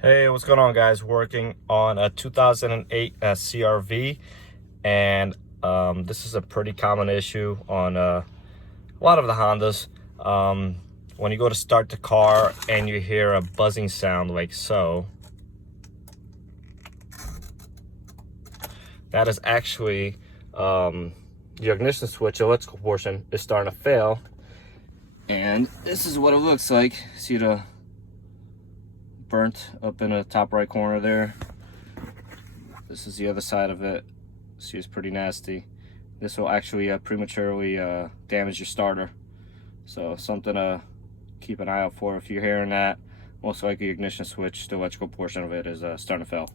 Hey, what's going on, guys? Working on a 2008 CRV, and this is a pretty common issue on a lot of the Hondas. When you go to start the car and you hear a buzzing sound like so, that is actually your ignition switch electrical portion is starting to fail. And this is what it looks like. See the burnt up in the top right corner there. This is the other side of it. See, it's pretty nasty. This will actually prematurely damage your starter, so something to keep an eye out for. If you're hearing that, most likely your ignition switch, the electrical portion of it, is starting to fail.